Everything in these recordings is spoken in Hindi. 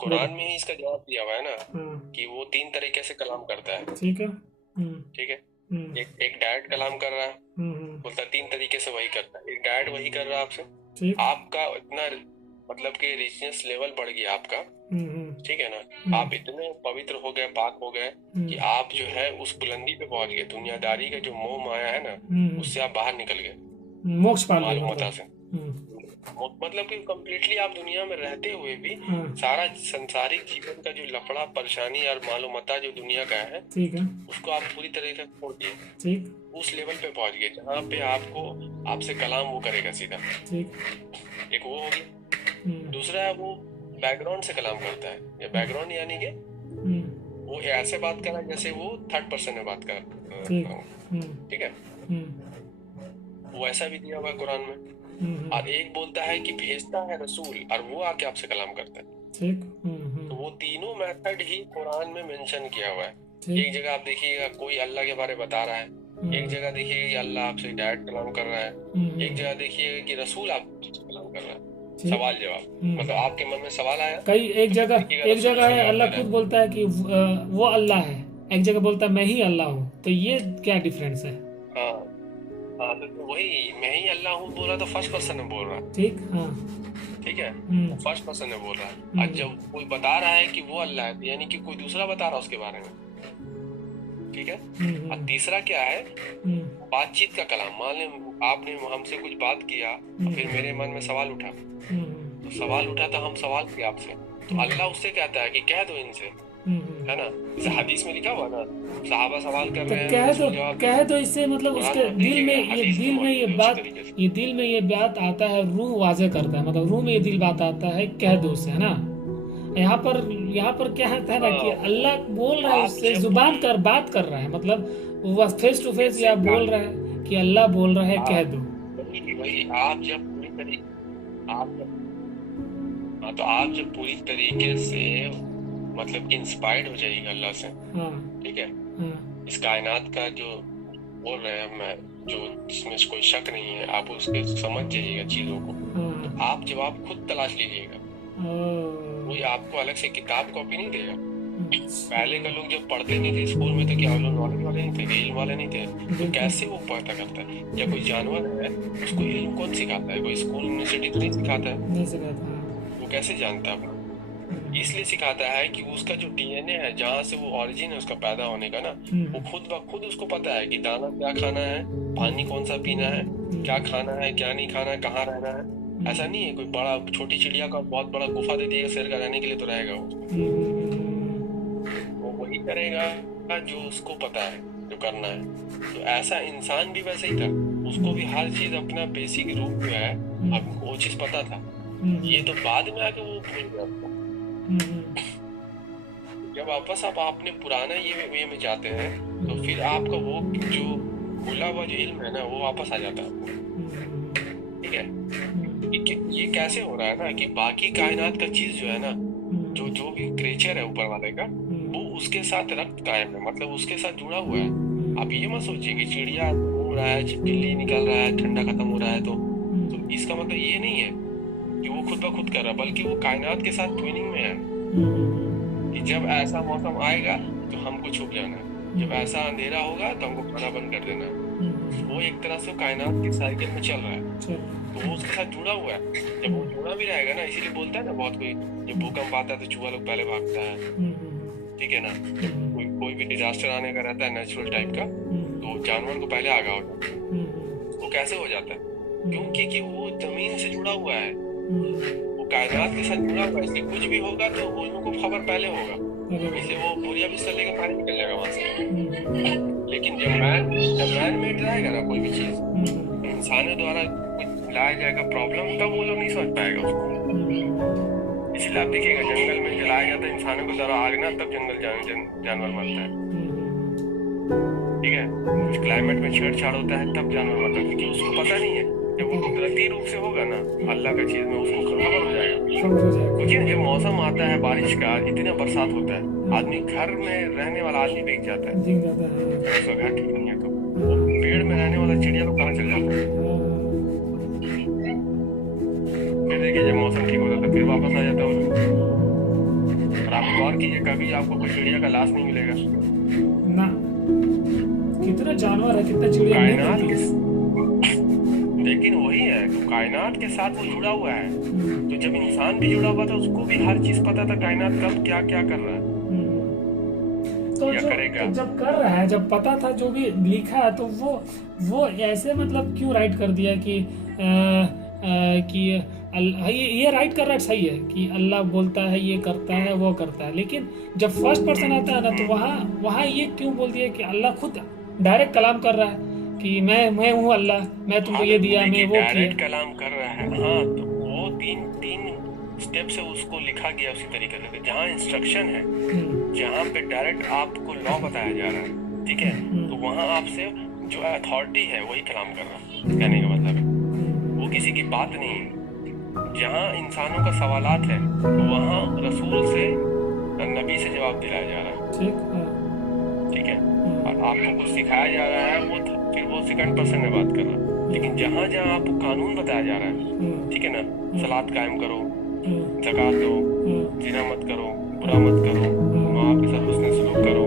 कुरान में ही इसका जवाब दिया हुआ है ना हाँ कि वो 3 तरीके से कलाम करता है। ठीक है। ठीक है, हम्म, एक डायरेक्ट कलाम कर रहा है, हम्म, बोलता है 3 तरीके से वही करता है। एक डायरेक्ट वही कर रहा है आपसे, ठीक। आपका इतना मतलब कि रिचनेस लेवल बढ़ गया आपका। हम्म, ठीक है ना, हम्म, आप इतने पवित्र हो गए, पाक हो गए कि हम्म, आप जो है उस बुलंदी पे पहुंच गए। दुनियादारी का जो मोह माया है ना, उससे आप बाहर निकल गए मोक्ष पा लिया मालूमता मतलब। से। हम्म, मतलब कि कंप्लीटली आप दुनिया में रहते हुए भी हाँ सारा संसारिक जीवन का जो लफड़ा परेशानी और मालूमता जो दुनिया का है, ठीक है। उसको आप पूरी तरह से छोड़ दिए, ठीक। उस लेवल पे पहुंच गए जहाँ पे आपको आपसे कलाम वो करेगा सीधा। ठीक। एक वो हो गया। हम्म, दूसरा है वो बैकग्राउंड से कलाम करता है। ये बैकग्राउंड यानी कि हम्म, वो ऐसे बात कर रहा है जैसे वो थर्ड पर्सन में बात कर ठीक। रहा हूँ। हम्म, ठीक है, हम्म, वो ऐसा भी दिया हुआ है कुरान में। हम्म, और एक बोलता है कि भेजता है रसूल और वो आके आपसे कलाम करता है। ठीक। तो वो तीनों मेथड ही कुरान में मेंशन किया हुआ है। ठीक। एक जगह आप देखिएगा कोई अल्लाह के बारे में बता रहा है, एक जगह देखिएगा कि अल्लाह आपसे डायरेक्ट कलाम कर रहा है, एक जगह देखिएगा कि रसूल आपसे कलाम कर रहा है। ठीक। सवाल जवाब, मतलब आपके मन में सवाल आया कई एक तो फिर जगह देखिएगा एक रसूल जगह उसका है जवाब अल्लाह दे रहा खुद है। बोलता है कि वो अल्लाह है। एक जगह बोलता है मैं ही अल्लाह हूँ। तो ये क्या डिफरेंस है? हाँ हाँ, तो वही मैं ही अल्लाह हूँ बोल रहा तो फर्स्ट पर्सन में बोल रहा है। ठीक। हाँ। ठीक है, वो हम्म, फर्स्ट पर्सन में बोल रहा है। और हम्म, जब कोई बता रहा है कि वो अल्लाह है, तो यानी कि कोई दूसरा बता रहा है उसके बारे में। ठीक है, हम्म, और हम्म, तीसरा क्या है, हम्म, बातचीत का कलाम। मान लें आपने हमसे कुछ बात किया और फिर मेरे मन में सवाल उठा, तो सवाल उठा तो हम सवाल किया आपसे, तो अल्लाह उससे कहता है कि कह दो इनसे, है ना। जैसे हदीस में लिखा हुआ ना, सहाबा सवाल कर तो रहे हैं, रसूल जवाब दे रहे कह हैं। दो इससे मतलब कुरान उसके में देखिएगा, हदीस में दिल में मौजूद ये है उसी बात, तरीके से। ये दिल में ये बात आता है, रूह वाजे करता है, मतलब रूह में ये दिल बात आता है, कह दो उससे, है ना। यहाँ पर यहाँ पर क्या है ना कि हाँ, अल्लाह बोल रहा है आप उससे, जब जुबान कर बात कर रहा है, मतलब वो फेस टू फेस या कैसे बोल रहा है कि अल्लाह बोल रहा है कह आप दो। वही वही आप जब पूरी तरीके आप जब हाँ, तो आप जब पूरी तरीके से मतलब कि इंस्पायर्ड हो जाइएगा अल्लाह से। हाँ। ठीक है, हाँ। इस कायनात का जो बोल रहे हैं, मैं जो जिसमें कोई शक नहीं है, आप उसके समझ जाइएगा चीजों को। तो हाँ। आप जवाब खुद तलाश लीजिएगा, कोई आपको अलग से किताब कॉपी नहीं देगा। अच्छा। पहले का लोग जब पढ़ते नहीं थे स्कूल में, तो क्या वो लोग नॉलेज वाले नहीं थे, इल्म वाले नहीं थे, तो बिल्कुल। कैसे वो पता करता है। या कोई जानवर है, उसको इल्म कौन सिखाता है? कोई स्कूल यूनिवर्सिटी तो नहीं सिखाता है, नहीं सिखाता। हाँ। वो कैसे जानता है अपना? इसलिए सिखाता है कि उसका जो डीएनए है, जहाँ से वो ऑरिजिन है उसका पैदा होने का ना, वो खुद ब खुद उसको पता है कि दाना क्या खाना है, पानी कौन सा पीना है, क्या खाना है क्या नहीं खाना है, कहाँ रहना है। ऐसा नहीं है कोई बड़ा छोटी चिड़िया का बहुत बड़ा गुफा दे दिएगा शेर का रहने के लिए, तो रहेगा वो वही करेगा जो उसको पता है जो करना है। तो ऐसा इंसान भी वैसे ही था, उसको भी हर चीज अपना बेसिक रूप जो है, अब वो चीज पता था। ये तो बाद में आके वो भूल गया उसको। जब वापस आप अपने पुराना ये वे में जाते हैं, तो फिर आपका वो जो भूला हुआ जो इल्म है ना, वो वापस आ जाता है आपको। ठीक है, ये कैसे हो रहा है ना कि बाकी कायनात का चीज जो है ना, जो जो भी क्रिएचर है ऊपर वाले का, वो उसके साथ रक्त कायम है, मतलब उसके साथ जुड़ा हुआ है। आप ये मत सोचिए कि चिड़िया घूम रहा है, बिल्ली निकल रहा है, ठंडा खत्म हो रहा है, तो इसका मतलब ये नहीं है कि वो खुद ब खुद कर रहा है, बल्कि वो कायनात के साथ ट्विनिंग में है। कि जब ऐसा मौसम आएगा तो हमको छुप जाना है, जब ऐसा अंधेरा होगा तो हमको खाना बंद कर देना है। वो एक तरह से कायनात के साइकिल में चल रहा है, तो वो उसके साथ जुड़ा हुआ है। जब वो जुड़ा भी रहेगा ना, इसीलिए बोलता है ना बहुत कोई, जब भूकंप आता है तो चूहा लोग पहले भागता है। ठीक है ना, जब कोई भी डिजास्टर आने का रहता है नेचुरल टाइप का, तो जानवर को पहले आगा हो जाता है। वो कैसे हो जाता है? क्योंकि वो जमीन से जुड़ा हुआ है, वो कायनात के साथ जुड़ा हुआ है, इसलिए कुछ भी होगा तो उनको खबर पहले होगा, इसलिए वो बोरिया बिस्तर लेकर पहले निकल जाएगा वहां से। लेकिन जब मैन मेड रहेगा ना कोई भी चीज, इंसानों द्वारा कुछ लाया जाएगा प्रॉब्लम, तब वो लोग नहीं समझ पाएगा उसको। इसलिए आप देखिएगा जंगल में जलाया जाता है इंसानों के द्वारा आग ना, तब जानवर मरता है। ठीक है, कुछ क्लाइमेट में छेड़छाड़ होता है तब जानवर मरता है, क्योंकि उसको पता नहीं है। जब वो कुदरती रूप से होगा ना अल्लाह का चीज में, उसको खबर हो जाएगा। क्योंकि जब मौसम आता है बारिश का, इतना बरसात होता है, आदमी घर में रहने वाला आदमी भीग जाता है, उसका घर ठीक नहीं है, तो वो पेड़ में रहने वाला चिड़िया लोग कहाँ चल जाता है। फिर देखिए जब मौसम ठीक हो जाता है फिर वापस आ जाता है। गौर कीजिए, कभी आपको कोई चिड़िया का लाश नहीं मिलेगा। ना, कितने जानवर है, कितने चिड़िया नहीं कायनात मिलती। के, लेकिन वही है तो कायनात के साथ वो जुड़ा हुआ है। तो जब इंसान भी जुड़ा हुआ था, उसको भी हर चीज पता था कायनात कब क्या क्या कर रहा है तो या जो करेगा। जब कर रहा है, जब पता था जो भी लिखा है, तो वो ऐसे मतलब क्यों राइट कर दिया कि कि ये राइट कर रहा है, सही है कि अल्लाह बोलता है, ये करता है, वो करता है, लेकिन जब फर्स्ट पर्सन आता है ना, तो वहाँ वहाँ ये क्यों बोल दिया कि अल्लाह खुद डायरेक्ट कलाम कर रहा है कि मैं हूँ अल्लाह, मैं तुमको हाँ, ये दिया, मैं देखिए वो किया। डायरेक्ट कलाम कर रहा है। हाँ, तो वो तीन तीन स्टेप से उसको लिखा गया उसी तरीके से, जहाँ इंस्ट्रक्शन है, जहाँ पे डायरेक्ट आपको लॉ बताया जा रहा है, ठीक है, तो वहाँ आपसे जो अथॉरिटी है वही कलाम कर रहा है। कहने का मतलब है वो किसी की बात नहीं है। जहाँ इंसानों का सवालात है, तो वहाँ रसूल से, नबी से जवाब दिलाया जा रहा है। ठीक है। ठीक है, और आपको कुछ सिखाया जा रहा है, फिर वो सेकंड पर्सन में बात कर रहा है। लेकिन जहाँ जहाँ आपको कानून बताया जा रहा है, ठीक है ना, सलात कायम करो, ज़कात दो, जिना मत करो, बुरा मत करो, माँ के साथ हुस्न सलूक करो,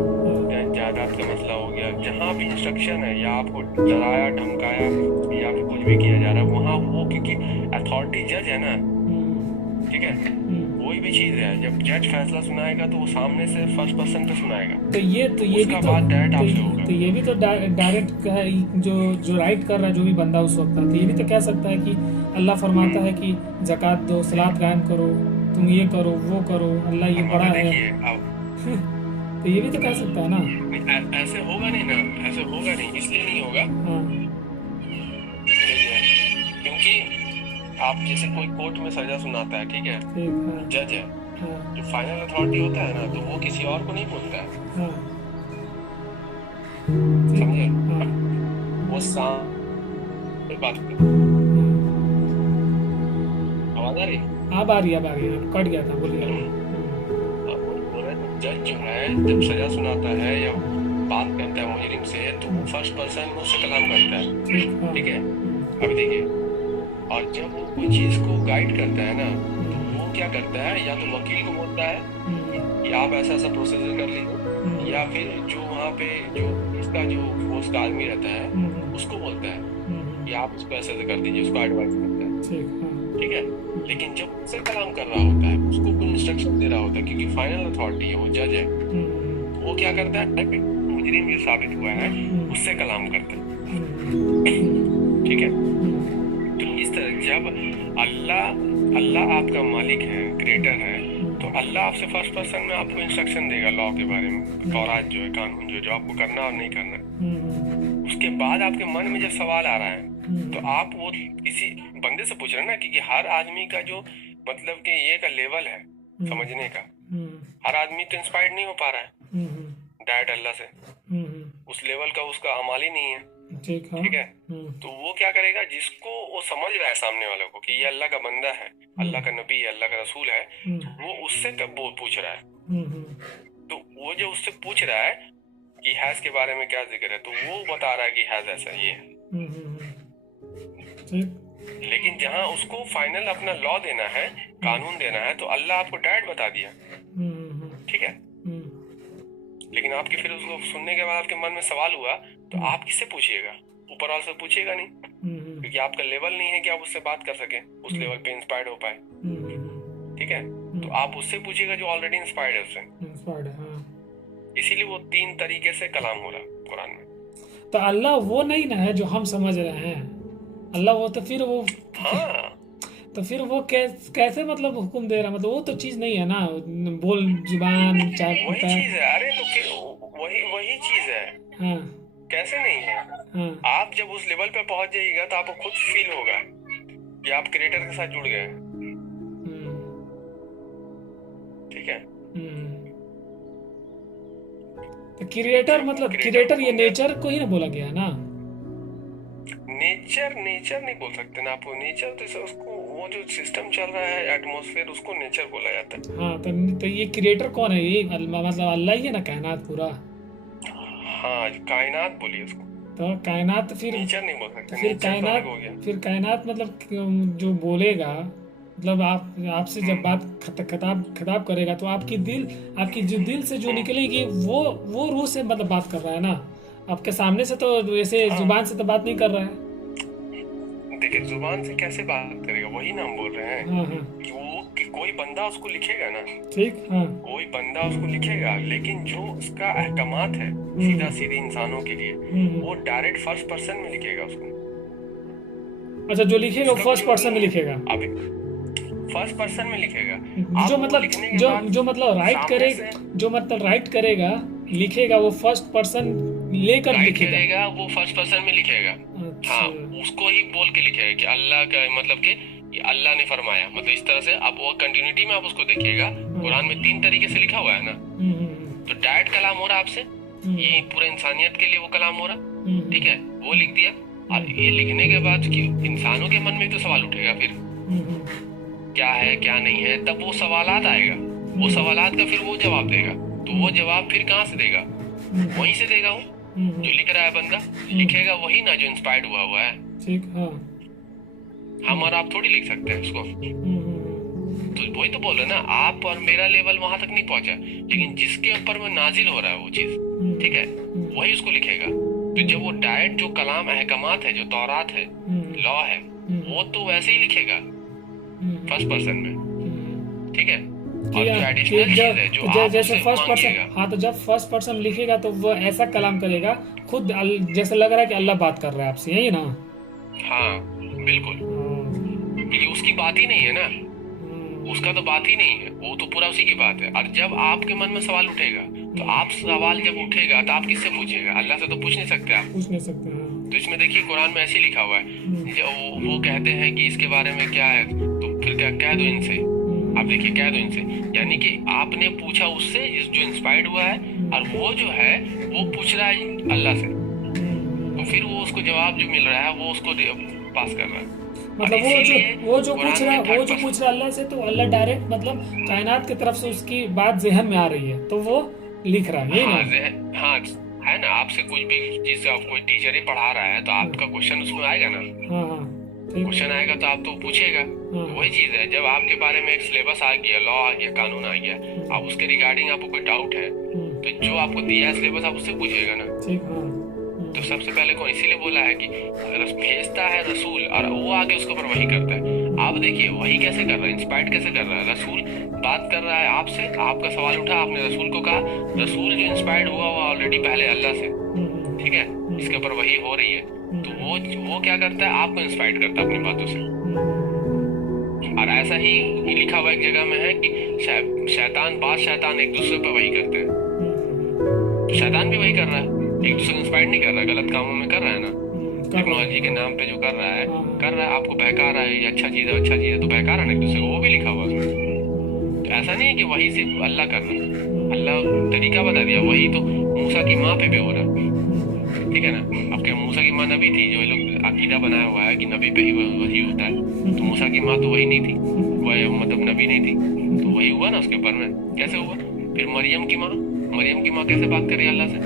जायदाद का मसला हो गया, जहाँ भी इंस्ट्रक्शन है या आपको डराया धमकाया या फिर कुछ भी किया जा रहा है, वहाँ वो क्योंकि अथॉरिटी जज है ना, ठीक है, कोई भी चीज है जब जज फैसला सुनाएगा तो वो सामने से फर्स्ट पर्सन पे सुनाएगा। तो ये उसका बात डायरेक्ट आपसे होगा। तो ये भी तो डायरेक्ट जो राइट कर रहा है जो भी बंदा उस वक्त था, तो ये भी तो कह सकता है कि अल्लाह फरमाता है कि ज़कात दो, सलात कायम करो, तुम ये करो, वो करो, अल्लाह ये बड़ा है। देखिए अब तो ये भी तो कह सकता है ना। ऐसे होगा नहीं ना, ऐसे होगा नहीं, इसलिए नहीं होगा हाँ, क्योंकि आप जैसे कोई कोर्ट में सजा सुनाता है, ठीक है, ठीक है। जज है, हाँ, जो फाइनल अथॉरिटी होता है ना, तो वो किसी और को नहीं बोलता है, हाँ, समझे, हाँ, वो सामने बात करता है। आवाज आ रही है? अब आ रही है, अब आ रही है, कट गया था, बोलिए। जज जो है जब सजा सुनाता है या बात करता है मुजरिम से, तो वो फर्स्ट पर्सन में उससे कलाम करता है, ठीक है। अब देखिए, और जब वो कोई चीज को गाइड करता है ना, तो वो क्या करता है, या तो वकील को बोलता है कि आप ऐसा ऐसा प्रोसीजर कर लीजिए, या फिर जो वहाँ पे जो इसका जो फोर्स का आदमी रहता है उसको बोलता है कि आप उसको ऐसे ऐसे कर दीजिए, उसको एडवाइस करता है, ठीक है। लेकिन जब उससे कलाम कर रहा होता है, उसको कोई इंस्ट्रक्शन दे रहा होता है, क्योंकि फाइनल अथॉरिटी है, वो जज है, तो वो क्या करता है, मुजरिम जो साबित हुआ है उससे कलाम करता है, ठीक है। तो इस तरह जब अल्लाह आपका मालिक है, क्रिएटर है, तो अल्लाह आपसे फर्स्ट पर्सन में आपको इंस्ट्रक्शन देगा लॉ के बारे में, तौरात जो है, कानून जो आपको करना और नहीं करना। उसके बाद आपके मन में जब सवाल आ रहा है, तो आप वो किसी बंदे से पूछ रहे हैं ना, क्योंकि हर आदमी का जो मतलब कि ये का लेवल है समझने का, हर आदमी तो इंस्पायर्ड नहीं हो पा रहा है डायरेक्ट अल्लाह से, उस लेवल का उसका अमाल ही नहीं है, ठीक है। तो वो क्या करेगा, जिसको वो समझ रहा है सामने वालों को कि ये अल्लाह का बंदा है, अल्लाह का नबी है, अल्लाह का रसूल है, वो उससे कब वो पूछ रहा है, तो वो जो उससे पूछ रहा है कि हैज के बारे में क्या जिक्र है, तो वो बता रहा है कि हैज ऐसा ये है, लेकिन जहाँ उसको फाइनल अपना लॉ देना है, कानून देना है, तो अल्लाह आपको डायरेक्ट बता दिया, ठीक है। लेकिन आपके फिर उसको सुनने के बाद आपके मन में सवाल हुआ, तो आप किससे पूछिएगा, ऊपर वाले से पूछिएगा नहीं, क्योंकि आपका लेवल नहीं है कि आप उससे बात कर सके, उस लेवल पे इंस्पायर्ड हो पाए, ठीक है। तो आप उससे पूछिएगा जो ऑलरेडी इंस्पायर्ड है उससे, इसीलिए वो 3 तरीके से कलाम हो रहा कुरान में। तो अल्लाह वो नहीं ना है जो हम समझ रहे हैं, अल्लाह वो तो फिर वो, हाँ, तो फिर वो कैसे मतलब हुक्म दे रहा, मतलब वो तो चीज नहीं है ना, बोल जुबान वही चीज है, अरे तो फिर वही चीज है। हाँ, कैसे नहीं है, हाँ, आप जब उस लेवल पे पहुंच जाइएगा तो आपको खुद फील होगा कि आप क्रिएटर के साथ जुड़ गए, ठीक है। तो क्रिएटर मतलब क्रिएटर ये नेचर को ही ना बोला गया ना, नेचर नहीं बोल सकते ना आप, नेचर तो उसको वो जो सिस्टम चल रहा है एटमॉस्फेयर, उसको नेचर बोला जाता है। हाँ, तो ये क्रिएटर कौन है, ये मतलब अल्लाह ही है ना, कायनात पूरा। हाँ, कायनात बोलिए उसको, तो कायनात फिर नेचर नहीं बोल सकते, फिर नेचर तो अलग हो गया। कायनात मतलब जो बोलेगा मतलब आप आपसे जब बात खिताब खिताब करेगा तो आपकी जो दिल से जो निकलेगी वो रूह से मतलब बात कर रहा है ना। आपके सामने से तो वैसे हाँ जुबान से तो बात नहीं कर रहा है। देखिए, जुबान से कैसे बात करेगा, वही ना हम बोल रहे हैं हाँ हाँ कि कोई बंदा उसको लिखेगा ना, ठीक हाँ कोई बंदा उसको लिखेगा, लेकिन जो उसका अहकामात है सीधा सीधे इंसानों के लिए, वो डायरेक्ट फर्स्ट पर्सन में लिखेगा उसको। अच्छा जो लिखेगा वो उसका फर्स्ट कोई पर्सन में लिखेगा। अभी फर्स्ट पर्सन में लिखेगा। जो अब वो मतलब लिखने के जो बाद जो मतलब राइट सामने करेगा, से जो मतलब राइट करेगा लिखेगा वो फर्स्ट पर्सन लेकर राइट लिखेगा। करेगा, वो फर्स्ट पर्सन में लिखेगा। अच्छा हाँ, उसको ही बोल के लिखेगा कि अल्लाह का मतलब कि ये अल्लाह ने फरमाया, मतलब इस तरह से। अब वो कंटिन्यूटी में आप उसको देखिएगा, कुरान में 3 तरीके से लिखा हुआ है ना। तो डायरेक्ट कलाम हो रहा है आपसे, ये पूरे इंसानियत के लिए वो कलाम हो रहा, ठीक है, वो लिख दिया। और ये लिखने के बाद कि इंसानों के मन में तो सवाल उठेगा फिर क्या है क्या नहीं है, तब वो सवालात आएगा, वो सवालात का फिर वो जवाब देगा। तो वो जवाब फिर कहाँ से देगा, वहीं से देगा। वो जो लिख रहा है बंदा लिखेगा वही ना जो इंस्पायर्ड हुआ है। ठीक हाँ हम और आप थोड़ी लिख सकते हैं उसको। तो वही तो बोल रहे ना, आप और मेरा लेवल वहां तक नहीं पहुंचा, लेकिन जिसके ऊपर में नाजिल हो रहा है वो चीज, ठीक है, वही उसको लिखेगा। तो जब वो डायरेक्ट जो कलाम अहकामात है, जो तौरात है, लॉ है, वो तो वैसे ही लिखेगा फर्स्ट पर्सन में, ठीक है। और जो एडिशनल चीज है जो आप जैसे उससे फर्स्ट पर्सन, मांगिएगा, हाँ तो जब फर्स्ट पर्सन लिखेगा तो वो ऐसा कलाम करेगा खुद जैसे लग रहा है कि अल्लाह बात कर रहा है आपसे, यही ना। हाँ बिल्कुल, क्योंकि उसकी बात ही नहीं है ना, उसका तो बात ही नहीं है, वो तो पूरा उसी की बात है। और जब आपके मन में सवाल उठेगा, तो आप सवाल जब उठेगा तो आप किससे पूछिएगा, अल्लाह से तो पूछ नहीं सकते आप। पूछ नहीं सकते हाँ। तो इसमें देखिए कुरान में ऐसे लिखा हुआ है, जो वो कहते हैं कि इसके बारे में क्या है, तो फिर क्या कह दो इनसे, आप देखिए कह दो इनसे, यानी कि आपने पूछा उससे जो इंस्पायर्ड हुआ है, और वो जो है वो पूछ रहा है अल्लाह से, तो फिर वो उसको जवाब जो मिल रहा है वो उसको पास कर रहा है। मतलब वो जो पूछ रहा है अल्लाह से, तो अल्लाह डायरेक्ट मतलब कायनात की तरफ से उसकी बात जहन में आ रही है तो वो लिख रहा है, यही ना। हाँ है ना, आपसे कुछ भी चीज से कोई टीचर ही पढ़ा रहा है तो आपका क्वेश्चन उसमें आएगा ना। हाँ क्वेश्चन आएगा तो आप तो पूछेगा। तो वही चीज है, जब आपके बारे में एक सिलेबस आ गया, लॉ आ गया, कानून आ गया, अब उसके रिगार्डिंग आपको कोई डाउट है, तो जो आपको दिया है सिलेबस आप उससे पूछेगा ना। तो सबसे पहले कौन, इसीलिए बोला है कि भेजता है रसूल और वो आगे उसके ऊपर वही करता है। आप देखिए वही कैसे कर रहा है, इंस्पायर्ड कैसे कर रहा है। रसूल बात कर रहा है आपसे, आपका सवाल उठा, आपने रसूल को कहा, रसूल जो इंस्पायर्ड हुआ वो ऑलरेडी पहले अल्लाह से, ठीक है, इसके ऊपर वही हो रही है, तो वो क्या करता है, आपको इंस्पायर्ड करता है अपनी बातों से। और ऐसा ही लिखा हुआ एक जगह में है कि शैतान एक दूसरे पर वही करते हैं। तो शैतान भी वही कर रहा है, एक दूसरे को इंस्पायर्ड नहीं कर रहा है, गलत कामों में कर रहा है ना, टेक्नोलॉजी के नाम पे जो कर रहा है, आपको बहका रहा है, ये अच्छा चीज है तो बहका रहा है ना एक दूसरे को, वो भी लिखा हुआ है। तो ऐसा नहीं है कि वही सिर्फ अल्लाह कर रहा है, अल्लाह तरीका बता दिया, वही तो मूसा की माँ पे भी हो रहा है, ठीक है ना। अब क्या मूसा की माँ नबी थी, जो ये लोग अकीदा बनाया हुआ है कि नबी पे ही वही होता है, तो मूसा की माँ तो वही नहीं थी, वह मतलब नबी नहीं थी, तो वही हुआ ना उसके ऊपर में, कैसे हुआ। फिर मरियम की माँ कैसे बात करी अल्लाह से,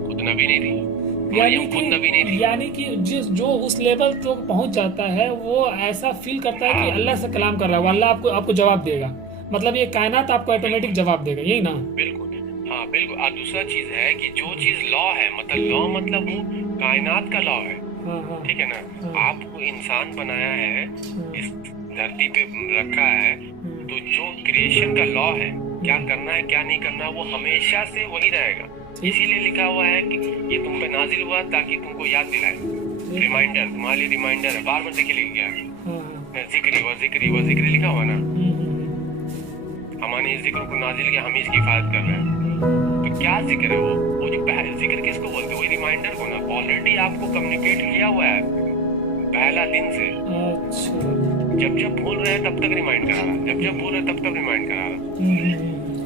खुद नबी नहीं थी, यानी कि जो उस लेवल तक पहुंच जाता है वो ऐसा फील करता है कि अल्लाह से कलाम कर रहा है, वो अल्लाह आपको जवाब देगा, मतलब ये कायनात आपको ऑटोमेटिक जवाब देगा, यही ना। बिल्कुल हाँ बिल्कुल। और दूसरा चीज है कि जो चीज लॉ है, लॉ मतलब वो कायनात का लॉ है, ठीक है ना। आपको इंसान बनाया है, इस धरती पे रखा है, तो जो क्रिएशन का लॉ है, क्या करना है क्या नहीं करना, वो हमेशा से वही रहेगा। इसीलिए लिखा हुआ है कि ये तुम पे नाजिल हुआ ताकि तुमको याद दिलाए, रिमाइंडर, तुम्हारे लिए रिमाइंडर है, बार बार देखिए लिख गया है, जिक्र लिखा हुआ ना, हमारे जिक्र को नाजिल किया, हम इसकी हिफाजत कर रहे हैं। तो क्या जिक्र है वो जो जिक्र किसको बोलते हैं, वही रिमाइंडर को ना, ऑलरेडी आपको कम्युनिकेट किया हुआ है पहला दिन से। जब भूल रहे हैं तब तक रिमाइंड करा रहा, जब भूल रहे तब तक रिमाइंड करा रहा,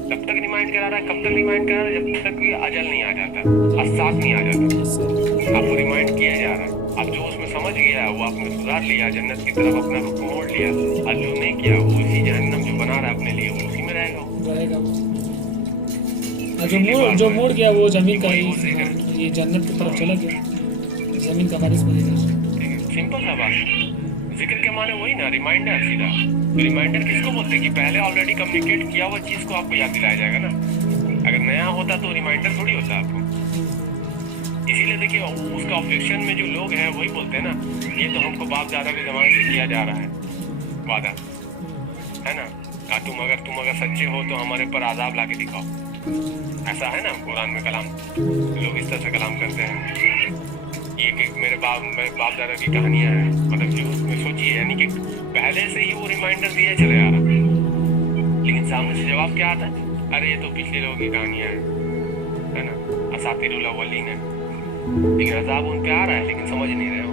तब तक रिमाइंड करा रहा है, कब तक रिमाइंड करा रहा है, जब तक ये अजल नहीं आ जाता, अहसास नहीं आ जाता, आपको रिमाइंड किया जा रहा है। अब जो उसमें समझ गया वो आपने सुधार लिया, जन्नत की तरफ अपना रुख मोड़ लिया, और जो नहीं किया वो इसी जहन्नम जो बना रहा है अपने लिए, वो उसी में रहेगा। जो मोड़ गया वो जमीन का, ये जन्नत की तरफ चला गया, जमीन का वारिस बनेगा। सिंपल सा बात, जिक्र के माने वही ना, रिमाइंडर सीधा। रिमाइंडर किसको बोलते हैं कि पहले ऑलरेडी कम्युनिकेट किया हुआ चीज को आपको याद दिलाया जाएगा ना। अगर नया होता तो रिमाइंडर थोड़ी होता आपको। इसीलिए देखिए उसका ऑब्जेक्शन में जो लोग हैं वही बोलते हैं ना, ये तो हमको बाप दादा के जमाने से किया जा रहा है वादा, है ना। तुम अगर सच्चे हो तो हमारे ऊपर आजाब ला के दिखाओ, ऐसा है ना कुरान में कलाम। लोग इस तरह से कलाम करते हैं। ये कि मेरे बाप दादा की कहानियां हैं, मतलब जो उसमें सोचिए, यानी कि पहले से ही वो रिमाइंडर दिया चले आ रहा, लेकिन सामने से जवाब क्या आता है, अरे ये तो पिछले लोगों की कहानियां हैं, है ना, असातिरुल अव्वलीन है। लेकिन अजाब उन पे आ रहा है, लेकिन समझ नहीं रहे हो।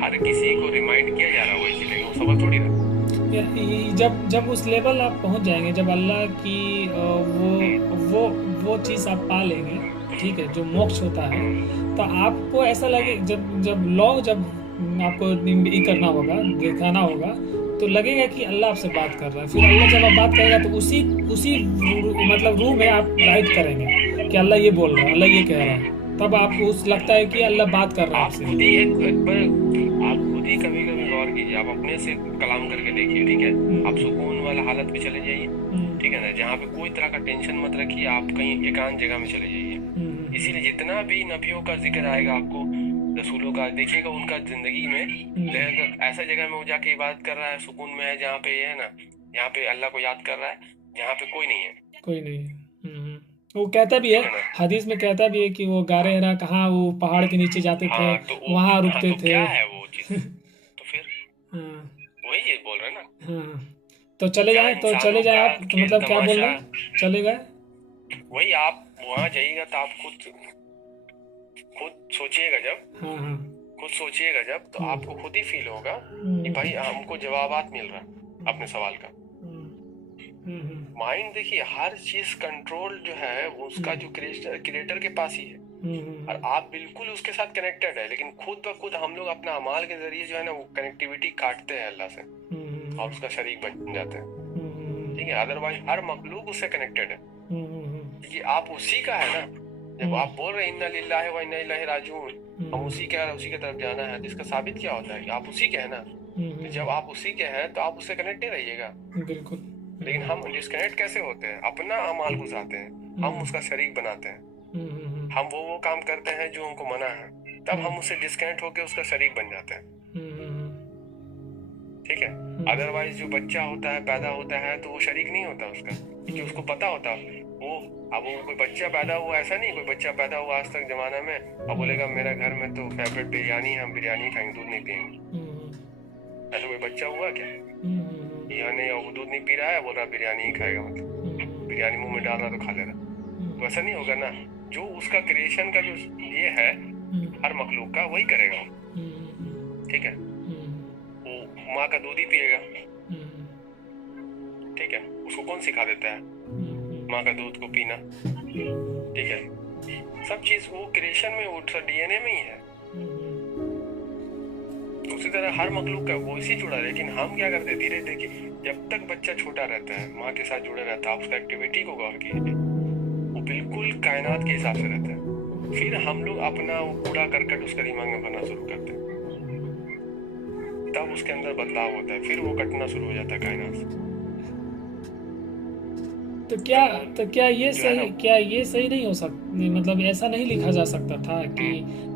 हर किसी को रिमाइंड किया जा रहा है, वो इसीलिए वो समझ थोड़ी रहा। जब उस लेवल आप पहुंच जाएंगे, जब अल्लाह की वो चीज़ आप पा लेंगे, ठीक है, जो मोक्ष होता है, तो आपको ऐसा लगे, जब आपको ये करना होगा, दिखाना होगा, तो लगेगा कि अल्लाह आपसे बात कर रहा है। फिर अल्लाह जब आप बात करेगा तो उसी मतलब रूह में आप राइट करेंगे कि अल्लाह ये बोल रहा है, अल्लाह ये कह रहा है, तब आपको लगता है कि अल्लाह बात कर रहा है आपसे। आप खुद ही कभी कभी गौर कीजिए, आप अपने से कलाम करके देखिए, ठीक है। आप सुकून वाला हालत में चले जाइए, ठीक है ना, जहाँ पे कोई तरह का टेंशन मत रखिए, आप कहीं एकांत जगह में चले जाइए। इसीलिए जितना भी नबियों का जिक्र आएगा आपको, रसूलों का, देखिएगा उनका जिंदगी में ऐसा जगह में वो जाके इबादत कर रहा है, सुकून में है, जहाँ पे है ना, यहाँ पे अल्लाह को याद कर रहा है, जहाँ पे कोई नहीं है। वो कहता भी है, हदीस में कहता भी है कि वो गारे हरा कहाँ, वो पहाड़ के नीचे जाते थे, तो वहाँ रुकते थे। क्या है वो चीज? तो फिर वही चीज बोल रहे ना। तो चले जाए आप, तो मतलब क्या बोल रहे हैं, चले गए। वही आप वहाँ जाइएगा तो आप खुद सोचिएगा, खुद सोचिएगा जब, तो आपको खुद ही फील होगा कि भाई हमको जवाबात मिल रहा अपने सवाल का। माइंड देखिए, हर चीज कंट्रोल जो है उसका जो क्रिएटर के पास ही है, और आप बिल्कुल उसके साथ कनेक्टेड है। लेकिन खुद ब खुद हम लोग अपना अमाल के जरिए जो है ना, वो कनेक्टिविटी काटते हैं अल्लाह से और उसका शरीक बन जाते हैं, ठीक है। अदरवाइज हर मखलूक उससे कनेक्टेड है, क्योंकि आप उसी का है ना। जब आप बोल रहे इन्ना लिल्लाहि व इन्ना इलैहि राजिऊन, हम उसी के हैं, उसी की तरफ जाना है, जिसका साबित क्या होता है कि आप उसी के हैं ना। तो जब आप उसी के हैं तो आप उससे कनेक्ट ही रहिएगा। बिल्कुल। लेकिन हम डिस्कनेक्ट कैसे होते हैं, अपना अमाल घुसाते हैं, हम उसका शरीक बनाते हैं, हम वो काम करते हैं जो हमको मना है, तब हम उससे डिस्कनेक्ट होकर उसका शरीक बन जाते हैं, ठीक है। अदरवाइज जो बच्चा होता है, पैदा होता है, तो वो शरीक नहीं होता उसका, क्योंकि उसको पता होता वो। अब वो कोई बच्चा पैदा हुआ, ऐसा नहीं कोई बच्चा पैदा हुआ आज तक जमाना में अब बोलेगा मेरा घर में तो फेवरेट बिरयानी है, हम बिरयानी खाएंगे, दूध नहीं पियेंगे। ऐसा कोई बच्चा हुआ क्या? यहाँ नहीं, वो दूध नहीं पी रहा है, बोल रहा बिरयानी ही खाएगा, मतलब बिरयानी मुंह में डाल रहा तो खा ले रहा, तो ऐसा नहीं होगा ना। जो उसका क्रिएशन का जो ये है हर मखलूक का, वही करेगा, ठीक है। वो माँ का दूध ही पिएगा, ठीक है। उसको कौन सिखा देता है माँ का दूध को पीना, ठीक है। सब चीज वो क्रिएशन में, वो डीएनए में ही है। उसी तरह हर मखलूक का वो इसी जुड़ा है। लेकिन हम क्या करते हैं, धीरे देखिए, जब तक बच्चा छोटा रहता है, माँ के साथ जुड़ा रहता है, आप उसका एक्टिविटी को गौर कीजिए, वो बिल्कुल कायनात के हिसाब से रहता है। फिर हम लोग अपना वो कूड़ा करकट उसका दिमाग में भरना शुरू करते हैं, तब उसके अंदर बदलाव होता है, फिर वो कटना शुरू हो जाता है कायनात से। तो क्या ये सही नहीं हो सकता, मतलब ऐसा नहीं लिखा जा सकता था कि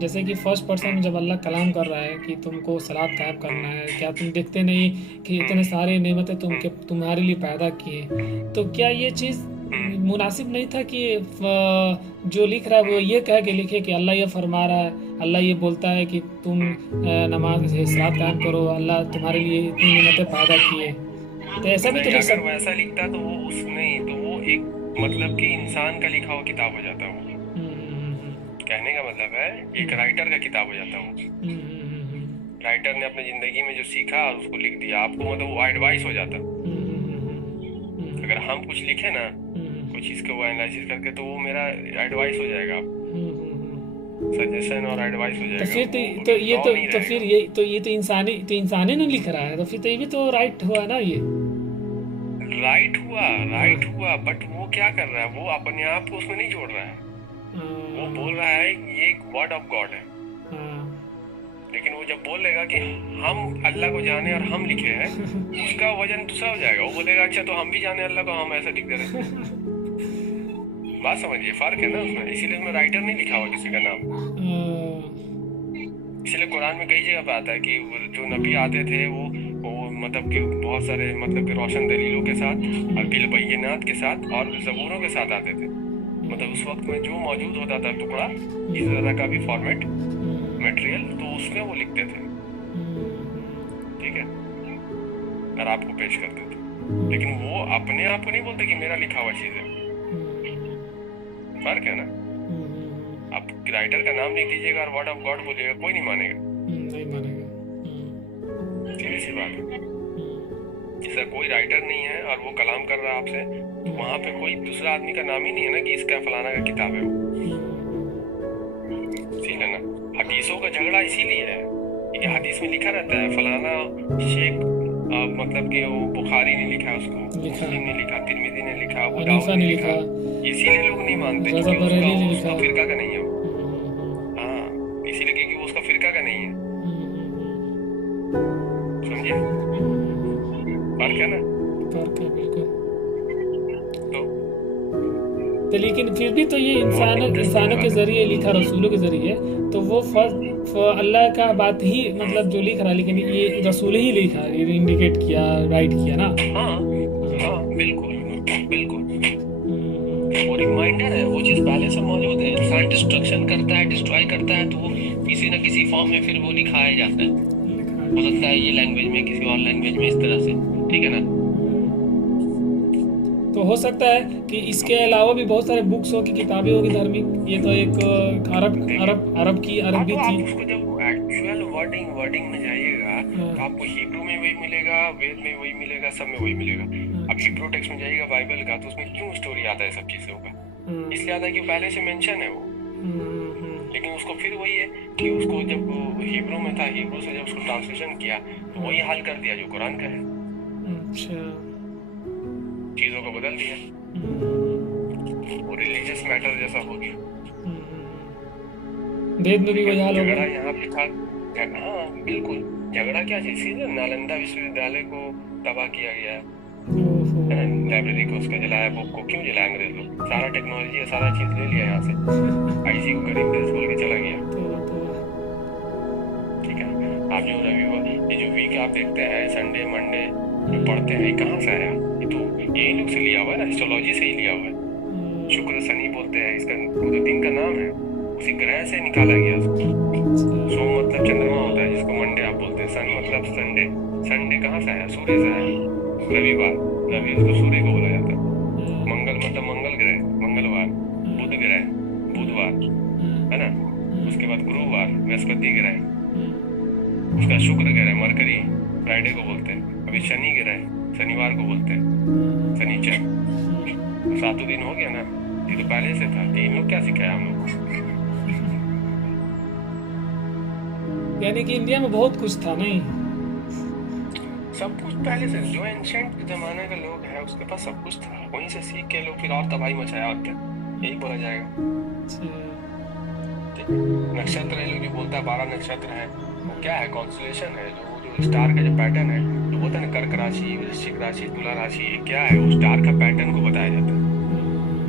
जैसे कि फर्स्ट पर्सन में जब अल्लाह कलाम कर रहा है कि तुमको सलात कायम करना है, क्या तुम देखते नहीं कि इतने सारे नेमतें तुम्हारे लिए पैदा किए, तो क्या ये चीज़ मुनासिब नहीं था कि जो लिख रहा है वो ये कह के लिखे कि अल्लाह ये फरमा रहा है, अल्लाह ये बोलता है कि तुम नमाज सलात कायम करो, अल्लाह तुम्हारे लिए इतनी नेमतें पैदा किए, तो ऐसा भी तो लिख सकता। अगर वैसा लिखता तो वो तो वो एक मतलब कि इंसान का लिखा हुआ किताब हो जाता है। कहने का मतलब है एक राइटर का किताब हो जाता है। राइटर ने अपनी जिंदगी में जो सीखा उसको लिख दिया, आपको मतलब वो एडवाइस हो जाता। अगर हम कुछ लिखे ना, कुछ इसको वो एनालिसिस करके, तो वो मेरा एडवाइस हो जाएगा, सजेशन और एडवाइस हो जाएगा। तो फिर ये इंसानी नहीं लिख रहा है, तो फिर तो ये भी तो राइट हुआ ना, ये राइट हुआ, बट वो क्या कर रहा है, वो अपने आप को उसमें नहीं जोड़ रहा है। वो बोल रहा है ये एक वर्ड ऑफ गॉड है, लेकिन वो जब बोलेगा कि हम अल्लाह को जाने और हम लिखे हैं, उसका वजन दूसरा हो जाएगा। वो बोलेगा अच्छा तो हम भी जाने अल्लाह को, हम ऐसा लिख दे रहे हैं। बात समझिए, फर्क है ना उसमें। इसीलिए उसमें राइटर नहीं लिखा हुआ किसी का नाम। इसलिए कुरान में कई जगह पे आता है कि जो नबी आते थे वो मतलब कि बहुत सारे मतलब कि रोशन दलीलों के साथ और बिल बैनात के साथ और ज़बूरों के साथ आते थे। मतलब उस वक्त में जो मौजूद होता था टुकड़ा, इस तरह का भी फॉर्मेट मटेरियल, तो उसमें वो लिखते थे, ठीक है, और आपको पेश करते थे। लेकिन वो अपने आप को नहीं बोलते कि मेरा लिखा हुआ चीज़ है। फर्क है ना। आप राइटर का नाम लिख लीजिएगा और वर्ड ऑफ गॉड बोलिएगा, कोई नहीं मानेगा, नहीं मानेगा। सीधी सी बात है। जैसा कोई राइटर नहीं है और वो कलाम कर रहा है आपसे, तो वहां पे कोई दूसरा आदमी का नाम ही नहीं है ना कि इसका फलाना का किताब है वो। ठीक है ना। हदीसों का झगड़ा इसीलिए है कि हदीस में लिखा रहता है फलाना शेख, मतलब कि वो बुखारी ने लिखा, उसको मुस्लिम ने लिखा, तिरमिजी ने लिखा, अबू दाऊद ने लिखा। इसीलिए लोग नहीं मानते क्योंकि उसका फिरका का नहीं है वो। हाँ, इसीलिए क्योंकि वो उसका फिरका का नहीं है। समझिए, फर्क है ना। फर्क है बिल्कुल। तो लेकिन फिर भी तो ये इंसानों के जरिए लिखा, रसूलों के जरिए, तो वो अल्लाह का बात ही मतलब जो लिख रहा, लेकिन ये रसूल ही लिखा, इंडिकेट किया, राइट किया ना। हाँ हाँ, बिल्कुल बिल्कुल। वो रिमाइंडर है, वो चीज पहले से मौजूद है। इंसान डिस्ट्रक्शन करता है, डिस्ट्रॉय करता है, तो वो किसी न किसी फॉर्म में फिर वो लिखाया जाता है। हो सकता है ये लैंग्वेज में, किसी और लैंग्वेज में, इस तरह से, ठीक है ना। तो हो सकता है कि इसके अलावा भी बहुत सारे बुक्स हो, की किताबें होगी धार्मिक। ये तो एक अरब की अरबी तो थी। आप उसको जब एक्चुअल वर्डिंग में जाइएगा तो आपको हिब्रू में वही मिलेगा, वेद में वही मिलेगा, सब में वही मिलेगा। अब हिब्रू टेक्स्ट में जाइएगा बाइबल का, तो उसमें क्यों स्टोरी आता है सब चीजों का? इसलिए आता है कि पहले से मेंशन है वो। लेकिन उसको फिर वही है कि उसको जब हिब्रू में था, हिब्रू से जब उसको ट्रांसलेशन किया तो वही हाल कर दिया जो कुरान का है। अच्छा, चीजों को बदल दिया, वो रिलीजियस मैटर जैसा हो गया। वेद में भी वही हाल हो झगड़ा गया। यहाँ पे था। हाँ बिल्कुल, झगड़ा क्या चीज थी? नालंदा विश्वविद्यालय को तबाह किया गया, लाइब्रेरी को उसका जलाया। बुक को क्यों जलाया अंग्रेज लोग? सारा टेक्नोलॉजी है, सारा चीज ले लिया यहाँ से। आईसी को गरीब देश बोल के चला गया। ठीक है, आप जो रविवार, ये जो वीक आप देखते हैं, संडे मंडे जो पढ़ते हैं, कहाँ से आया? ये तो यही लोग से लिया हुआ है ना, एस्ट्रोलॉजी से ही लिया हुआ है। शुक्र शनि बोलते हैं इसका, वो तो दिन का नाम है, उसी ग्रह से निकाला गया उसको। सोम मतलब चंद्रमा होता है, जिसको मंडे आप बोलते हैं। सन मतलब संडे, संडे कहाँ से आया? सूर्य से आया। रविवार, रवि उसको सूर्य को बोला जाता है। मंगल मतलब मंगल ग्रह, मंगलवार। बुध ग्रह, बुधवार, है ना। उसके बाद गुरुवार, बृहस्पति ग्रह। उसका शुक्र ग्रह, मरकरी, फ्राइडे को बोलते हैं। अभी शनि ग्रह, शनिवार को बोलते हैं, शनिचर। तो 7 दिन हो गया ना। ये तो पहले से था। इन लोग क्या सिखाया हम लोग? यानी कि इंडिया में बहुत कुछ था नहीं, सब कुछ पहले से। जो एंशिएंट जमाने के लोग हैं उसके पास सब कुछ था, वहीं से सीख के लोग फिर और तबाही मचाया। और क्या यही बोला जाएगा। नक्षत्र है, लोग जो बोलता है 12 नक्षत्र है, वो क्या है? कॉन्स्टलेशन है, जो स्टार का जो पैटर्न है, जो बोलता है ना, कर्क राशि, वृश्चिक राशि, तुला राशि, ये क्या है? वो स्टार का पैटर्न को बताया जाता है।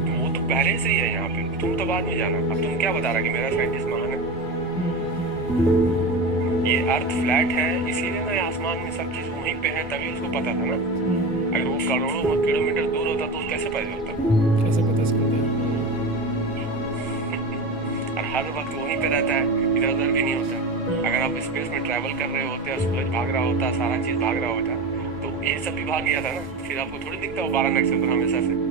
तो वो तो पहले से ही है यहाँ पे, तुम तो बाद में जाना। अब तुम क्या बता रहा कि मेरा साइंटिस्ट महान है? ये अर्थ फ्लैट है, इसीलिए ना आसमान में सब चीज वहीं पे है, तभी उसको पता था ना। अगर वो करोड़ों किलोमीटर दूर होता तो कैसे पता चलता? कैसे पता चलता? और हर वक्त वहीं पे रहता है, इधर उधर भी नहीं होता। अगर आप स्पेस में ट्रैवल कर रहे होते, सूरज भाग रहा होता, सारा चीज भाग रहा होता, तो ये सब भी भाग गया था ना। फिर आपको थोड़ी दिखता वो 12 नक्षत्र हमेशा से।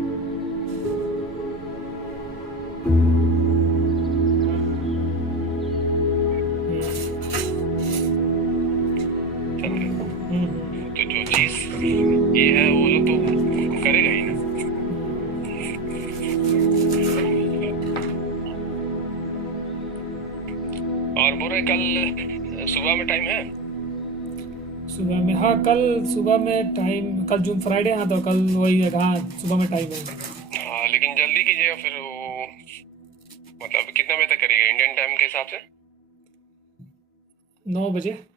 तो जो चीज ये है वो लोग तो उनको करेगा ही ना। और बोल रहे कल सुबह में टाइम है? सुबह में, हाँ कल सुबह में टाइम, कल जून फ्राइडे, हाँ तो कल वही है, हाँ सुबह में टाइम है। हाँ लेकिन जल्दी कीजिएगा फिर। वो मतलब कितना बजे तक करिएगा इंडियन टाइम के हिसाब से? 9 बजे।